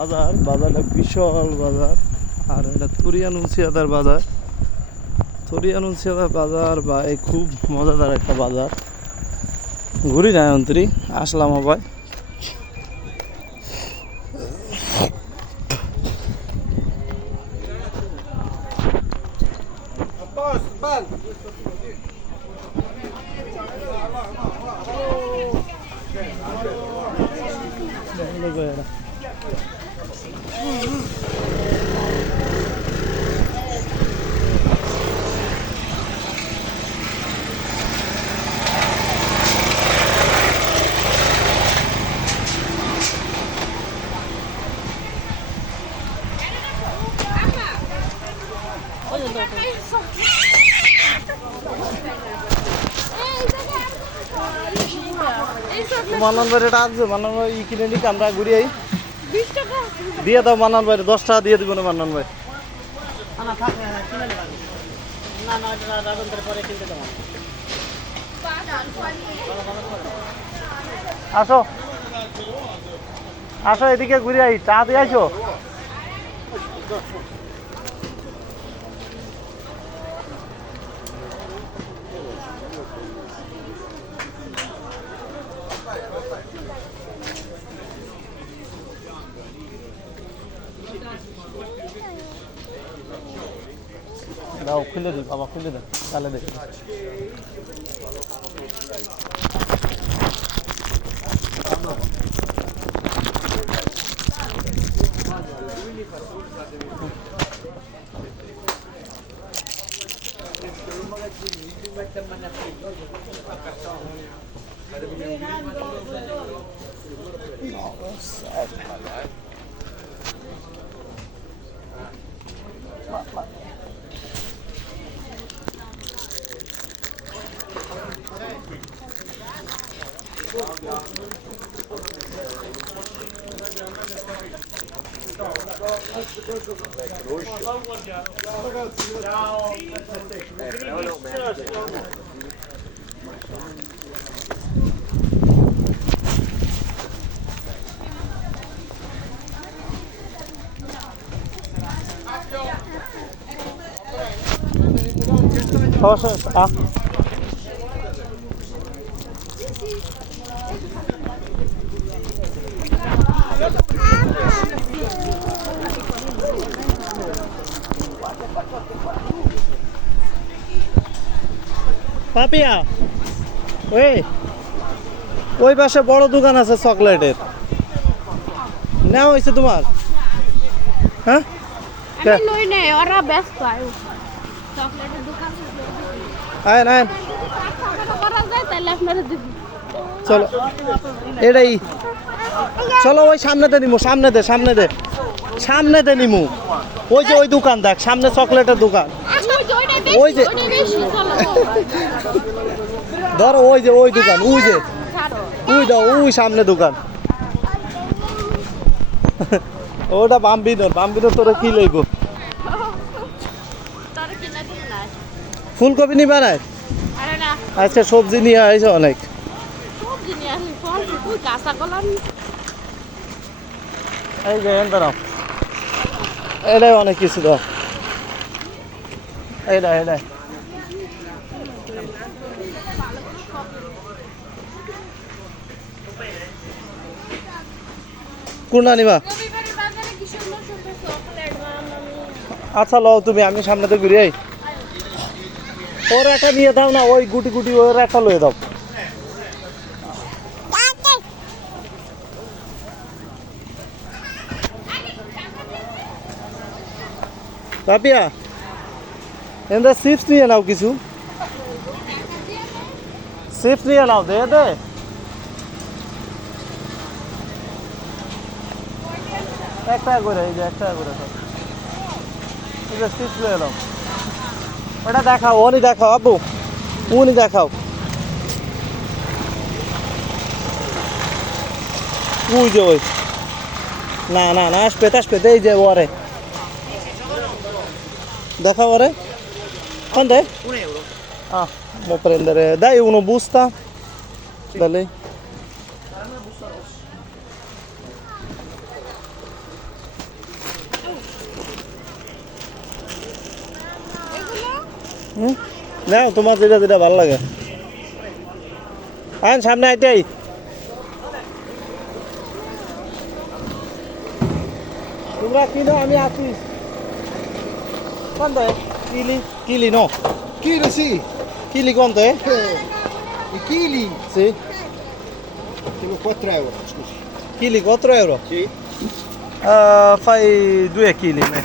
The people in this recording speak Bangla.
বাজার বাজারটা বিশাল বাজার। আর এটা তুরিয়ান উনসিয়াদার বাজার। তুরিয়ান উনসিয়াদার বাজার বা এই খুব মজাদার একটা বাজার। ঘুরি যায় অন্তরি আসলাম আবার। মান্নান ভাই এটা আছে, মান্নান ভাই ই কিনে নিক আমরা ঘুরি আই। 20 টাকা দিয়ে দাও মান্নান ভাই, 10 টাকা দিয়ে দিব না মান্নান ভাই। না থাকে কিনে নিবা না না এটা রাজেন্দ্র পরে কিনতে দাও। আসো আসো এদিকে ঘুরে আই, চা দিয়ে আইছো। দাও খুলে দিই বাবা, খুলে দেন তাহলে দেখি। পাপিয়া ওই পাশে বড় দোকান আছে চকলেটের, নেওয়া হয়েছে তোমার? হ্যাঁ চলো এটাই, চলো ওই সামনেতে নিমু, সামনেতে সামনেতে সামনেতে নিমু। ওই যে ওই দোকান দেখ সামনে চকলেটের দোকান, ওই যে ধরো ওই যে ওই দোকান, ওই যে ওই দাও ওই সামনে দোকান। ওটা বাম্বিনোর, বাম্বিনোর তোরা কি লইব? ফুলকপি নিবা নাই? আচ্ছা সবজি নিয়ে আইছো অনেক। এই যে দাঁড়াও, এটাই অনেক কিছু দাও, এইটাই এইটাই। কোনটা নিবা? আচ্ছা লও তুমি, আমি সামনেতে ঘুরে আই। ওর একটা নিয়ে দাও না, ওই গুটি গুটি ওর একটা লয়ে দাও। পাপিয়া এন্দা চিপস নিয়ে নাও, কিছু চিপস নিয়ে নাও, দে দে। এক টাকা করে, এই যে 1 টাকা করে সব। এই যে চিপস নিয়ে নাও, ওটা দেখাও, ওনি দেখাও আব্বু, উনি দেখাও। ওই যে ওই, না না না আসবে আসবে, এই যে ওরে deja ore? Quanto è? 1 euro. Ah, può prendere. Dai uno busta. Sì. Da lei. নাও তোমার যেটা যেটা ভালো লাগে আন সামনে এটাই তোমরা কিনো আমি আছি কোন দেয় কিলি কিলি নো Chili, sì. কিলি কোন দেয় I chili সি sono 4 euro, scusi. কিলি 4 euro Sì. fai 2 chili me